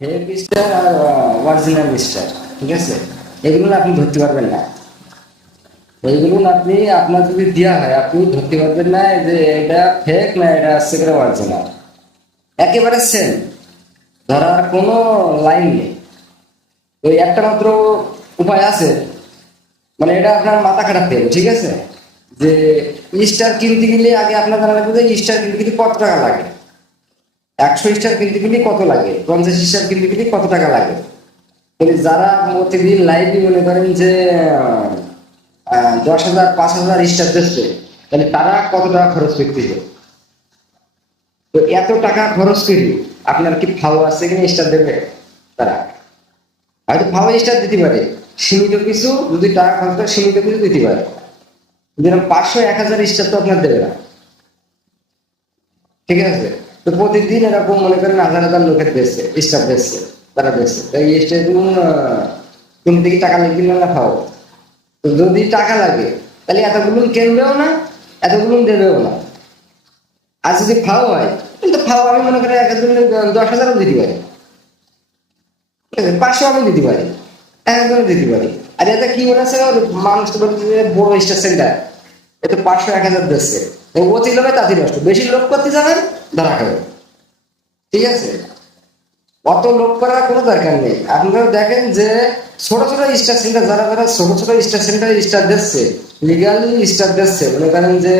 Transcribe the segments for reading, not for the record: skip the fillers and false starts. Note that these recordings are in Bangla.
ফেক স্টার আর অরিজিনাল স্টার, ঠিক আছে, এগুলো না আপনি ধরতে পারবেন না। এইগুলো না আপনি আপনার যদি দেওয়া হয় আপনি ধরতে পারবেন না যে এটা ফেক না এটা হচ্ছে করে অরিজিনাল। একেবারে সেম, ধরার কোনো লাইন নেই। ওই একটা মাত্র উপায় আছে, মানে এটা আপনার মাথা খারাপ হবে, ঠিক আছে। যে স্টার কিনতে গেলে আগে আপনার জানা লাগবে যে স্টার কিনতে গেলে কত টাকা লাগে, 100 স্টার কিনতে গেলে কত লাগে, 50 স্টার কিনতে গেলে কত টাকা লাগে। কিন্তু যারা প্রতিদিন লাইভে মনে করেন যে 10,000 5,000 স্টার দিচ্ছে, তাহলে তারা কত টাকা খরচ করতেছে। তো এত টাকা খরচ করি আপনার কি ফাও আছে কিনা স্টার দেবে তারা? হয়তো ফাও স্টার দিতে পারে, সীমিত কিছু যদি টাকা খরচ করে সীমিত কিছু দিতে পারে, যেরকম 500 1,000 স্টার তো আপনার দেবে না, ঠিক আছে। তো প্রতিদিন এরকম মনে করেন হাজার হাজার লোকের বেচছে, স্টাফ বেচছে, তারা বেচছে, তাই এই স্টাফ কিনতে কি টাকা লাগবে না খাও। তো যদি টাকা লাগে তাহলে এতগুলো কিনবেও না, এতগুলো দেবেও না। আর যদি ফাও হয় কিন্তু ফাও আমি মনে করি 10,000ও দিতে পারি, ঠিক আছে, 500 আমি দিতে পারি, 1,000 দিতে পারি। আর এটা কি মনে আছে, মানুষ তো বলছে যে বড় স্টার সেন্টার, এতে 500 1,000 দিচ্ছে, অতি লোভে তাঁতি নষ্ট, বেশি লোভ করতে যাবেন ধরা খাবে, ঠিক আছে। অত লোক করার কোনো দরকার নেই। আপনারা দেখেন যে ছোট ছোট স্টার সেন্টার, যারা যারা ছোট ছোট স্টার সেন্টার স্টার দিচ্ছে, লিগালি স্টার দিচ্ছে, মনে করেন যে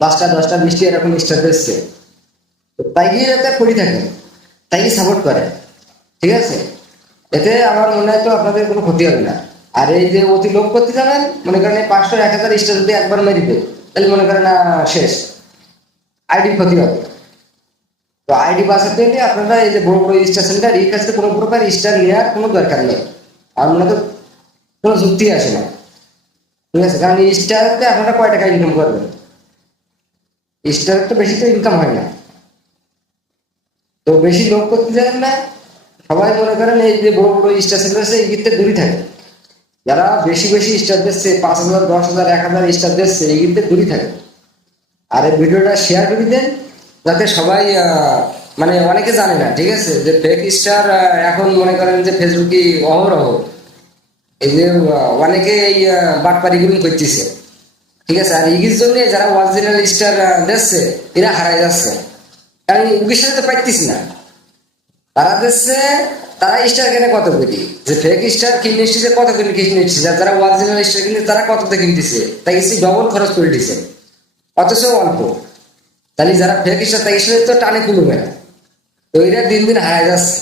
5টা 10টা 20টা এরকম স্টার দিচ্ছে, তো তাই গিয়ে যাতে পড়ে থাকে, তাই সাপোর্ট করে, ঠিক আছে। এতে আমার মনে হয় তো আপনাদের কোনো ক্ষতি হবে না। আর এই যে অতি লোভ করতে যাবেন, মনে করেন এই 500 1,000 স্টার যদি একবার মেরে দিবে, তাহলে মনে করেন শেষ, আইডি ক্ষতি হবে। তো আইডি বাঁচাতে হলে আপনারা এই যে বড় বড় স্টার সেন্টার এই কাছে কোনো প্রকার স্টার নেওয়ার কোনো দরকার নেই, আর মনে তো কোনো যুক্তি আসে না, ঠিক আছে। কারণ এই স্টারতে আপনারা কয় টাকা ইনকাম করবেন, স্টার তো বেশি তো ইনকাম হয় না। তো বেশি লোক করতে যাবেন না, সবাই মনে করেন এই যে বড় বড় স্টার সেন্টার আছে এই গিফটে দূরে থাকে। যারা বেশি বেশি স্টার দিচ্ছে 5,000 10,000 1,000 স্টার দিচ্ছে এই গিফটে দূরে থাকে। আর এই ভিডিওটা শেয়ার করে দেন যাতে সবাই মানে অনেকে জানে না, ঠিক আছে, যে ফেক স্টার এখন মনে করেন যে ফেসবুকে অহরহ এই যে অনেকে এই বাটপারিগুলো করতেছে, ঠিক আছে। আর ইগির জন্য যারা অরিজিনাল স্টার দিচ্ছে এরা হারাই যাচ্ছে, কারণ উগির সাথে তো পাইতেছি না, তারা দিচ্ছে, তারা স্টার কেনে কত কোটি, যে ফেক স্টার কিনে এসেছে কত কোটি কিনে এসেছে, আর যারা অরিজিনাল স্টার কিনে তারা কত কিনতেছে, তাই ডবল খরচ করে দিচ্ছে, অথচ অল্প। তাহলে যারা ফেক স্টার তাই তো টানে কুলবে না, তো এরা দিন দিন হারাই যাচ্ছে।